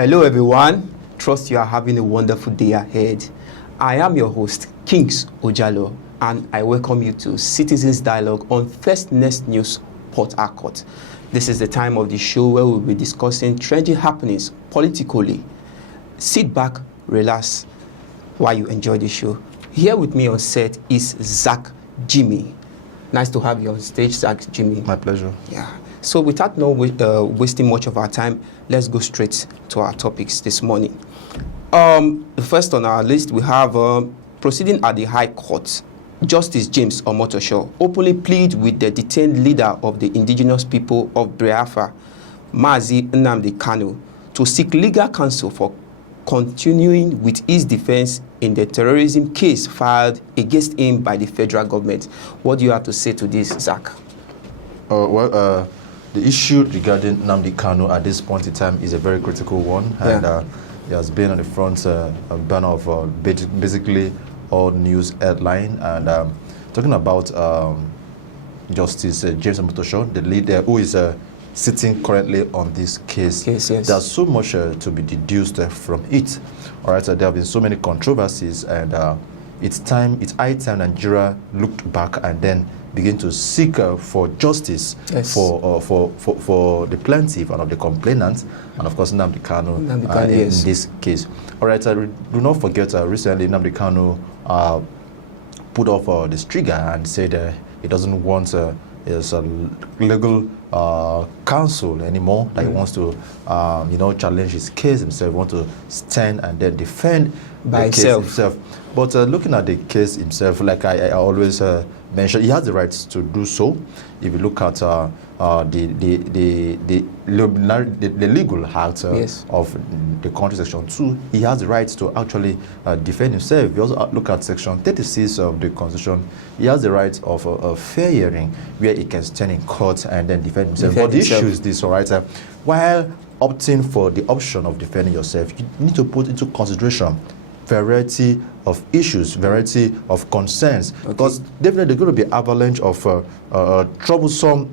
Hello everyone, trust you are having a wonderful day ahead. I am your host, Kings Ojalo, and I welcome you to Citizens Dialogue on First Next News Port Harcourt. This is the time of the show where we'll be discussing trending happenings politically. Sit back, relax while you enjoy the show. Here with me on set is Zach Jimmy. Nice to have you on stage, Zach Jimmy. My pleasure. Yeah. So without wasting much of our time, let's go straight to our topics this morning. First on our list, we have proceeding at the High Court. Justice James Omotosho openly plead with the detained leader of the indigenous people of Biafra, Mazi Nnamdi Kanu, to seek legal counsel for continuing with his defense in the terrorism case filed against him by the federal government. What do you have to say to this, Zach? The issue regarding Nnamdi Kanu at this point in time is a very critical one, and he has been on the front burner of basically all news headline. And talking about Justice James Omotosho, the leader who is sitting currently on this case, yes. There's so much to be deduced from it. All right, so there have been so many controversies, and it's high time Nigeria looked back and then begin to seek for justice for the plaintiff and of the complainant, and of course Nnamdi Kanu in this case. All right, do not forget recently Nnamdi Kanu put off this trigger and said he doesn't want his legal counsel anymore, that he wants to challenge his case himself, want to stand and then defend by himself. But looking at the case himself, like I always mention, he has the right to do so. If you look at the legal act of the country, section 2, he has the right to actually defend himself. If you also look at section 36 of the constitution, he has the right of a fair hearing where he can stand in court and then defend himself. But the issue is this, all right, while opting for the option of defending yourself, you need to put into consideration variety of issues, variety of concerns, because definitely there's going to be avalanche of troublesome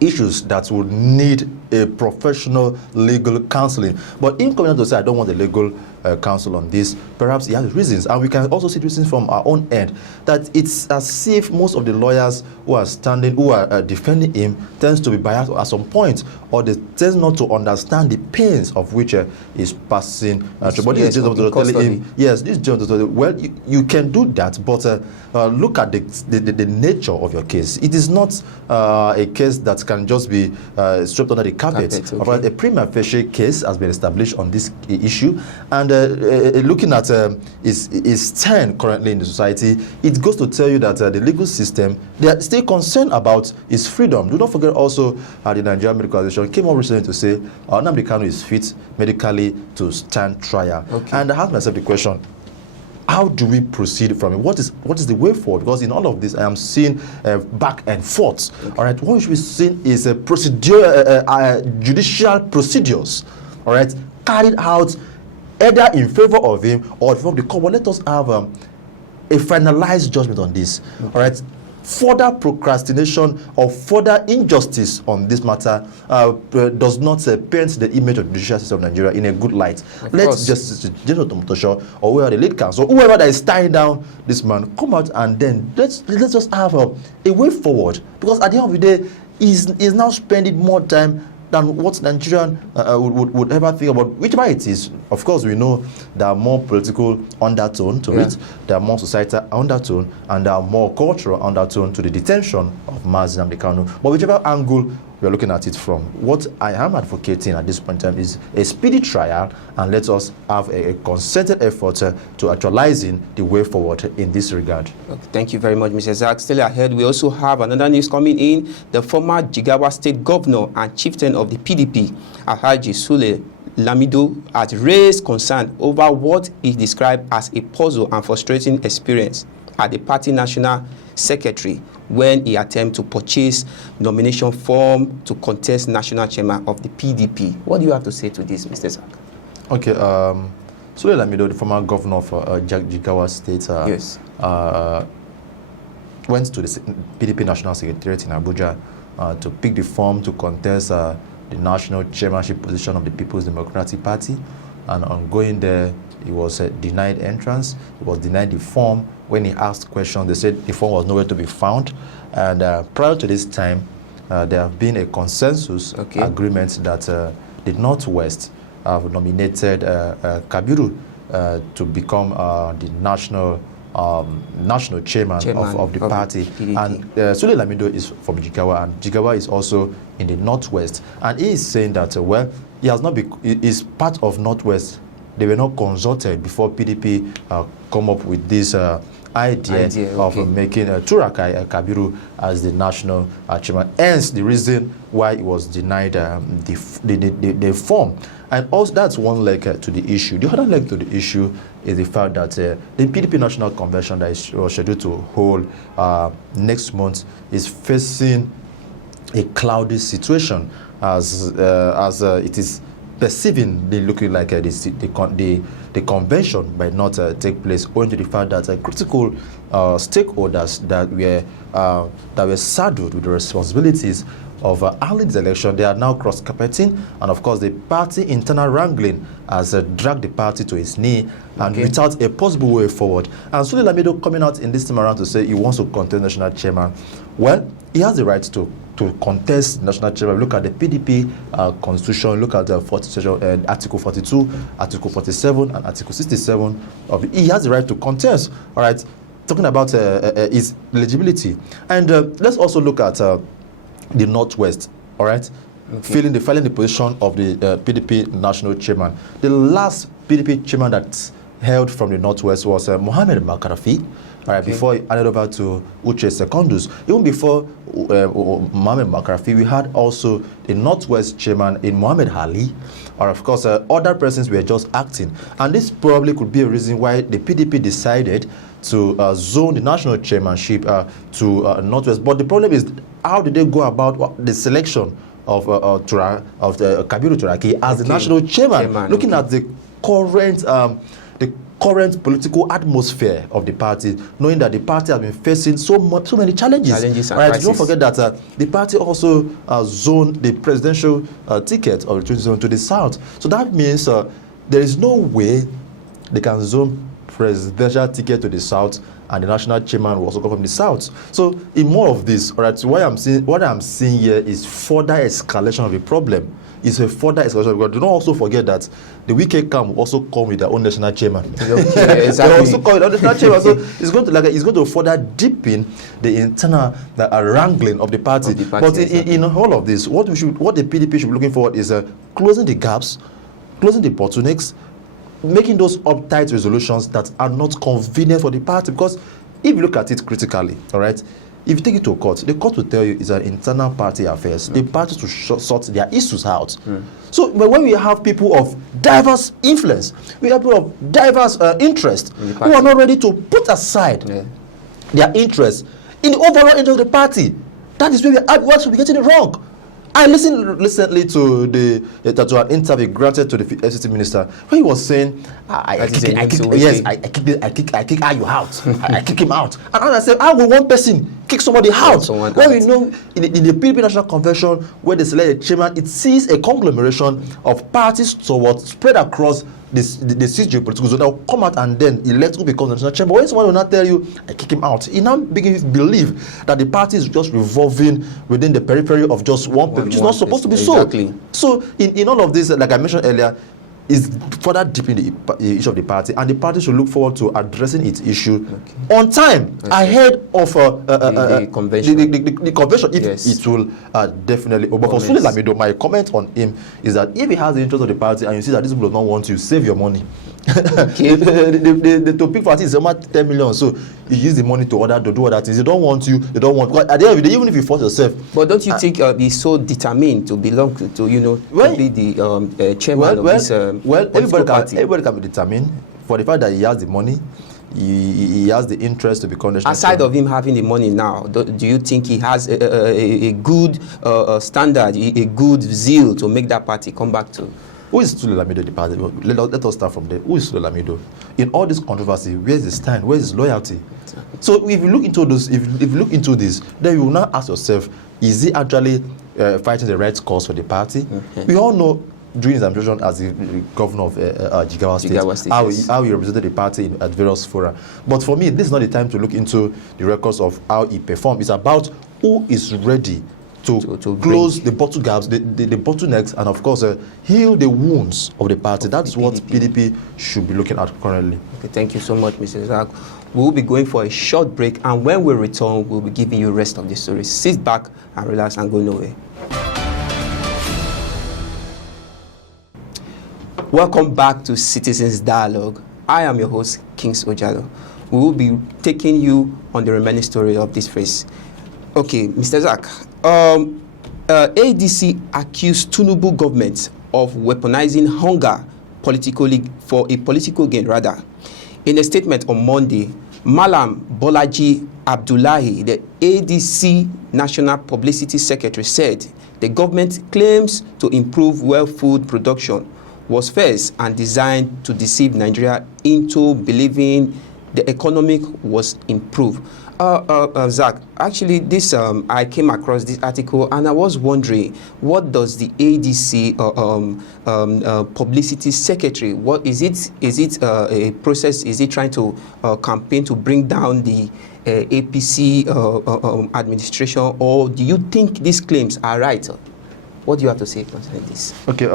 issues that would need a professional legal counseling. But in coming out to say, I don't want a legal counsel on this, perhaps he has reasons, and we can also see reasons from our own end, that it's as if most of the lawyers who are defending him tends to be biased at some point, or they tend not to understand the pains of which he's passing through. But this is just telling him, yes, this is just well, you can do that, but look at the nature of your case. It is not a case that can just be swept under the carpet. A prima facie case has been established on this issue, and looking at his stand currently in the society, it goes to tell you that the legal system, they are still concerned about his freedom. Do not forget also the Nigerian Medical Association came up recently to say Nnamdi Kanu is fit medically to stand trial. And I asked myself the question, how do we proceed from it? What is the way forward? Because in all of this, I am seeing back and forth. All right, what we should be seeing is a judicial procedures, all right, carried out either in favor of him or in favor of the court. But let us have a finalized judgment on this. All right. Further procrastination or further injustice on this matter does not paint the image of the judicial system of Nigeria in a good light. Let's just Omotosho or whoever the lead counsel, whoever that is tying down this man, come out and then let's just have a way forward. Because at the end of the day, he's now spending more time than what Nigerian would ever think about, whichever it is. Of course, we know there are more political undertone to it, there are more societal undertone, and there are more cultural undertone to the detention of Mazi Nnamdi Kanu. But whichever angle we're looking at it from, what I am advocating at this point in time is a speedy trial, and let us have a concerted effort to actualizing the way forward in this regard. Thank you very much, Mr. Zach. Still ahead, we also have another news coming in. The former Jigawa State Governor and chieftain of the PDP, Alhaji Sule Lamido, has raised concern over what he described as a puzzle and frustrating experience at the party national secretary when he attempted to purchase nomination form to contest national chairman of the PDP. What do you have to say to this, Mr. Zach? Okay, Sule Lamido, the former governor of Jigawa State, went to the PDP National Secretariat in Abuja to pick the form to contest the national chairmanship position of the People's Democratic Party, and on going there, he was denied entrance. He was denied the form. When he asked questions, they said the form was nowhere to be found. And prior to this time, there have been a consensus agreement that the Northwest have nominated Kabiru to become the national chairman of the party. PDP. And Sule Lamido is from Jigawa, and Jigawa is also in the Northwest. And he is saying that, well, he has not been, is part of Northwest. They were not consulted before PDP come up with this idea of making Turakai Kabiru as the national chairman. Hence the reason why he was denied the form. And also that's one leg to the issue. The other leg to the issue is the fact that the PDP National Convention that is scheduled to hold next month is facing a cloudy situation as it is perceivingly looking like the convention might not take place, owing to the fact that critical stakeholders that were saddled with the responsibilities of handling this election, they are now cross-carpeting, and of course the party internal wrangling has dragged the party to its knee, and without a possible way forward. And Sule Lamido coming out in this time around to say he wants to contest national chairman. Well, he has the right to contest national chairman. Look at the PDP constitution, look at the Article 42, Article 47, and Article 67 of it. He has the right to contest, all right, talking about his eligibility. And let's also look at the Northwest, all right, filling the position of the PDP national chairman. The last PDP chairman that held from the Northwest was Mohammed Makarafi. All right, before he handed over to Uche Secondus. Even before Mohammed Makarafi, we had also the Northwest chairman in Mohammed Ali. Or of course, other persons were just acting. And this probably could be a reason why the PDP decided to zone the national chairmanship to Northwest. But the problem is, how did they go about the selection of Kabiru Turaki as the national chairman? Looking at the current political atmosphere of the party, knowing that the party has been facing so many challenges and crisis. Don't forget that the party also zoned the presidential ticket of the 2027 to the south. So that means there is no way they can zone presidential ticket to the south and the national chairman will also come from the south. So in more of this, all right, what I'm seeing here is further escalation of the problem. It's a further escalation. But do not also forget that the wicked camp will also come with their own national chairman. Exactly. They also come with their national chairman. So it's going to further deepen the internal wrangling of the party. But in all of this, what the PDP should be looking for is closing the gaps, closing the bottlenecks, making those uptight resolutions that are not convenient for the party. Because if you look at it critically, all right, if you take it to a court, the court will tell you it's an internal party affairs. The party to sort their issues out. So but when we have people of diverse influence, we have people of diverse interest who are not ready to put aside their interests in the overall interest of the party, that is where we're getting it wrong. I listened recently to an interview granted to the FCT minister where he was saying, I kick you out. I kick him out. And I said, how will one person kick somebody out? When we know in the PDP National Convention where they select a chairman, it sees a conglomeration of parties towards spread across the geopolitical zone that will come out and then elect who becomes the national chairman. When someone will not tell you, I kick him out, he now begins to believe that the party is just revolving within the periphery of just one person, which is not supposed to be so. So in all of this, like I mentioned earlier, is further deepening the issue of the party, and the party should look forward to addressing its issue on time ahead of the convention. The convention, if it will definitely. But for Sule Lamido, my comment on him is that if he has the interest of the party and you see that this people do not want you, save your money. The topic for is about 10 million, so you use the money to do other things. They don't want you, they don't want. Because at the end of the day, even if you force yourself. But don't you think he's so determined to belong to to be the chairman of this everybody can be determined for the fact that he has the money. He has the interest to become national aside of him having the money now. Do you think he has a good standard, a good zeal to make that party come back to? Who is Sule Lamido, the party? Let us start from there. Who is Sule Lamido? In all this controversy, where is his stand? Where is his loyalty? So if you look into this, if you look into this, then you will now ask yourself, is he actually fighting the right cause for the party. We all know during his administration as the governor of Jigawa State, how he represented the party at various fora. But for me, this is not the time to look into the records of how he performed. It's about who is ready to close the bottle gaps, the bottlenecks, and of course heal the wounds of the party. That's what PDP should be looking at currently. Okay, thank you so much, Mr. Zach. We'll be going for a short break, and when we return, we'll be giving you the rest of the story. Sit back and relax and go nowhere. Welcome back to Citizens Dialogue. I am your host, Kings Ojalo. We will be taking you on the remaining story of this phase. Okay, Mr. Zach, ADC accused Tinubu government of weaponizing hunger politically for a political gain, rather. In a statement on Monday, Malam Bolaji Abdullahi, the ADC National Publicity Secretary, said the government claims to improve well food production was first and designed to deceive Nigeria into believing the economic was improved. Zach, actually, this I came across this article and I was wondering, what does the ADC publicity secretary? What is it? Is it a process? Is it trying to campaign to bring down the APC administration, or do you think these claims are right? What do you have to say concerning this? Okay.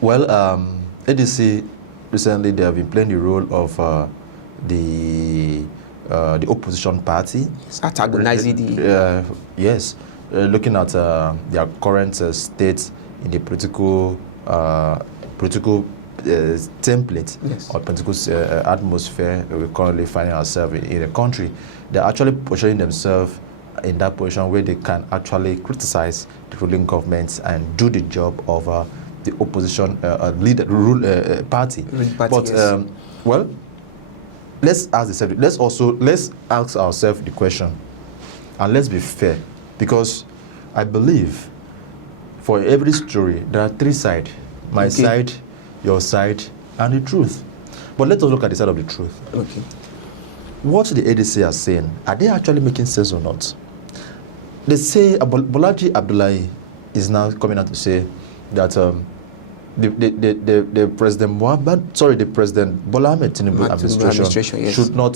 Well, ADC recently they have been playing the role of the opposition party, antagonizing the looking at their current state in the political template, yes, or political atmosphere that we're currently finding ourselves in the country. They're actually positioning themselves in that position where they can actually criticize the ruling government and do the job of the opposition party. But yes, well, let's ask ourselves the question, and let's be fair, because I believe for every story there are three sides: my side, your side, and the truth. But let us look at the side of the truth. Okay. What the ADC are saying, are they actually making sense or not? They say Bolaji Abdullahi is now coming out to say that the President Bola Ahmed Tinubu administration yes, should not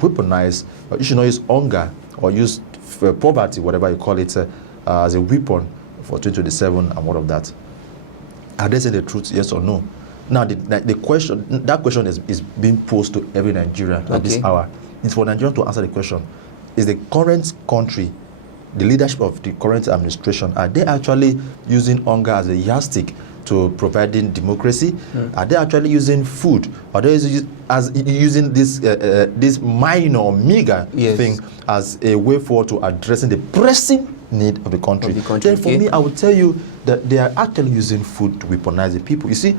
weaponize, you should not use hunger or use poverty, whatever you call it, as a weapon for 2027 and all of that. Are they saying the truth, yes or no? Now, that question is being posed to every Nigerian at this hour. It's for Nigerians to answer the question: is the current country, the leadership of the current administration, are they actually using hunger as a yardstick to providing democracy? Are they actually using food? Are they using this minor or meager thing as a way forward to addressing the pressing need of the country? Then for me, I would tell you that they are actually using food to weaponize the people. You see,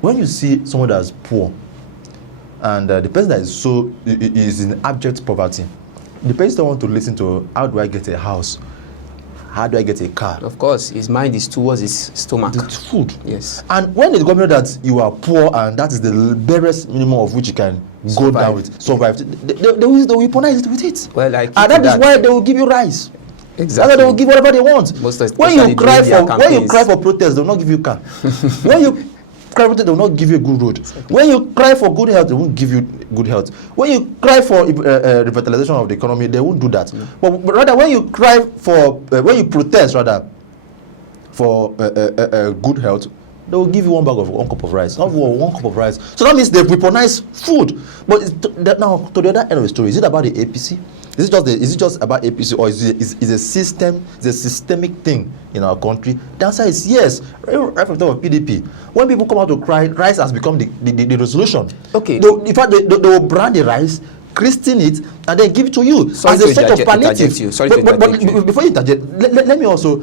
when you see someone that's poor and the person that is in abject poverty, the person don't want to listen to, how do I get a house? How do I get a car? Of course, his mind is towards his stomach. The food. Yes. And when the government that you are poor and that is the barest minimum of which you can go down with, survive, they will weaponize it with it. Well, and that is why they will give you rice. Exactly. They will give whatever they want. When you cry for protest, they will not give you car. When you cry for protest, they will not give you a good road. Exactly. When you cry for good health, they won't give you good health. When you cry for revitalization of the economy, they won't do that. But rather, when you cry for, when you protest rather for good health, they will give you one cup of rice, not one cup of rice. So that means they've weaponized food. But now, to the other end of the story, is it about the APC? Is it just about APC, or is a systemic thing in our country? The answer is yes. Right from the top of PDP, when people come out to cry, rice has become the resolution. Okay. In fact, they will brand the rice, christen it, and then give it to you as a sort of palliative. But before you interject, let me also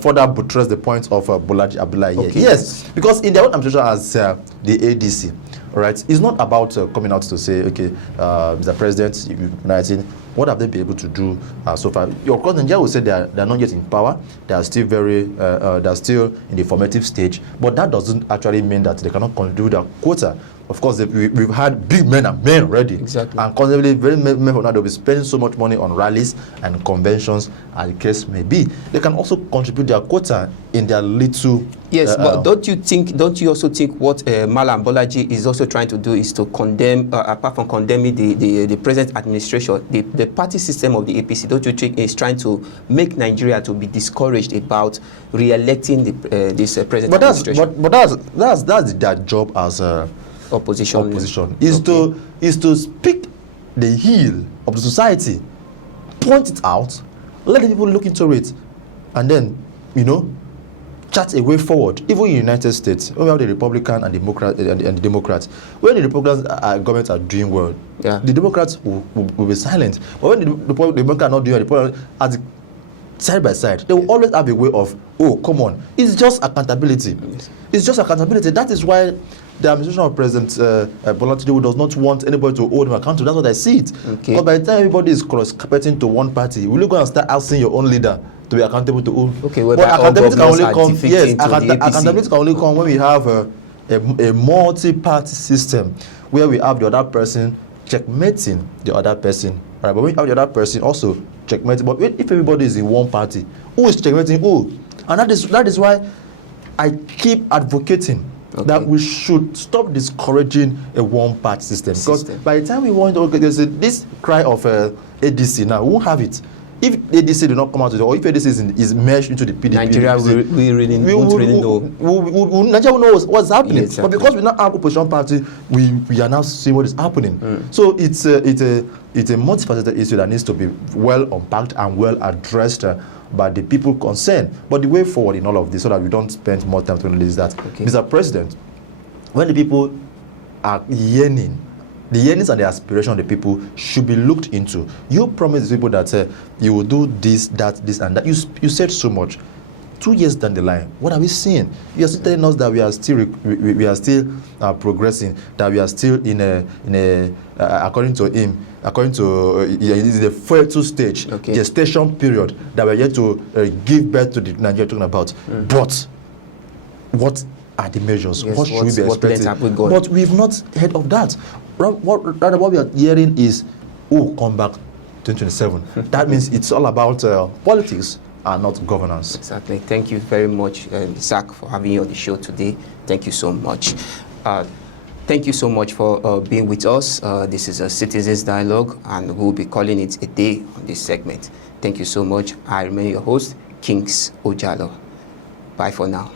further buttress the point of Bolaji Abdullahi. Okay. Yes, because in their own administration as the ADC, right, it's not about coming out to say, okay, Mr. President, uniting. What have they been able to do so far? Of course, Nigeria will say they are not yet in power. They are still they are still in the formative stage. But that doesn't actually mean that they cannot contribute their quota Of course, we've had big men and men already. Exactly. And constantly, very men from now, they'll be spending so much money on rallies and conventions, as the case may be. They can also contribute their quota in their little. Yes, but don't you also think what Malam Bolaji is also trying to do is to condemn, apart from condemning the present administration, the party system of the APC, don't you think is trying to make Nigeria to be discouraged about re-electing this present administration? But that's their job as opposition is to speak the heel of the society, point it out, let the people look into it, and then chart a way forward. Even in the United States, when we have the Republican and the Democrats, when the Republican governments are doing well, the Democrats will be silent. But when the Democrats are not doing well, as side by side, they will always have a way of, oh, come on, it's just accountability. It's just accountability. That is why the administration of President Bola Tinubu does not want anybody to hold him accountable. That's what I see it. Okay. But by the time everybody is cross-carpeting to one party, will you go and start asking your own leader to be accountable to who? Okay, well, but accountability can only come. Yes, accountability can only come when we have a multi-party system where we have the other person checkmating the other person. Right? But when we have the other person also checkmating, but if everybody is in one party, who is checkmating who? And that is why I keep advocating that we should stop discouraging a one-party system. Because by the time we want to, there's this cry of ADC now, we won't have it. If ADC do not come out with it, or if ADC is merged into the PDP, Nigeria won't really know. Nigeria will know what's happening. Yeah, exactly. But because we now have opposition party, we are now seeing what is happening. So it's a multifaceted issue that needs to be well unpacked and well addressed by the people concerned. But the way forward in all of this, so that we don't spend more time on this, is that, Mr. President, when the people are yearning, the yearnings and the aspiration of the people should be looked into. You promised the people that you will do this, that, this, and that. You said so much. 2 years down the line, what are we seeing? You are still telling us that we are still progressing, that we are still in a according to him, it is the fertile stage, gestation period, that we are yet to give birth to the Nigeria talking about. But what are the measures? What should we be expecting? But we've not heard of that. What we are hearing is, come back 2027. That means it's all about politics and not governance. Exactly. Thank you very much, Zach, for having you on the show today. Thank you so much. Thank you so much for being with us. This is a Citizens Dialogue, and we'll be calling it a day on this segment. Thank you so much. I remain your host, Kings Ojalo. Bye for now.